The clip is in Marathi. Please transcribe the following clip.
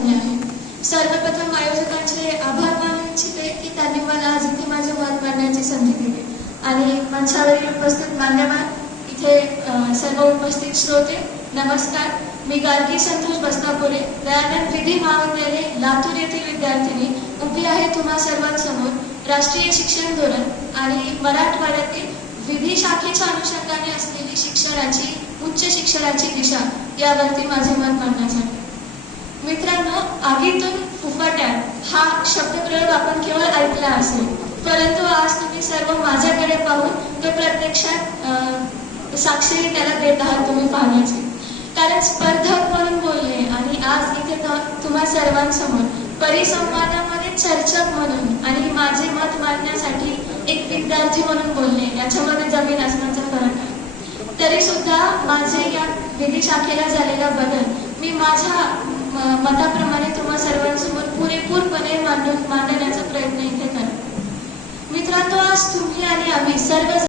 संधी आहे सर्वप्रथम आयोजकांचे आभार मानू इच्छिते की त्यांनी मला आज इथे माझे मत मांडण्याची संधी दिली. आणि मंचावरील उपस्थित मान्यवर इथे सर्व उपस्थित श्रोते नमस्कार. मी गार्गी संतोष बस्तापुरे दयानंद विधी महाविद्यालय लातूर येथील विद्यार्थिनी उभी आहे तुम्हा सर्वांसमोर राष्ट्रीय शिक्षण धोरण आणि मराठवाड्यातील विधी शाखेच्या अनुषंगाने असलेली शिक्षणाची उच्च शिक्षणाची दिशा यावरती माझे मत मांडण्यासाठी आगीतून उफाट्यात हा शब्दप्रयोग आपण केवळ ऐकला असेल. परंतु आज तुम्ही सर्व माझ्याकडे पाहून ते प्रत्यक्षात अं, साक्षी त्याला देत आहात तुम्ही पाहण्याची. कारण स्पर्धक म्हणून बोलणे आणि आज इथे तुम्हा सर्वांसमोर परिसंवादामध्ये चर्चक म्हणून आणि माझे मत मांडण्यासाठी एक विद्यार्थी म्हणून बोलणे याच्यामध्ये जमीन आसमानचा फरक आहे. तरी सुद्धा माझे या विधी शाखेला झालेला बदल मी माझ्या मताप्रमाणे तुम्हा सर्वांसमोर पुरेपूरपणे मांडून मांडण्याचा प्रयत्न इथे करा. मित्रांनो आज तुम्ही आणि आम्ही सर्व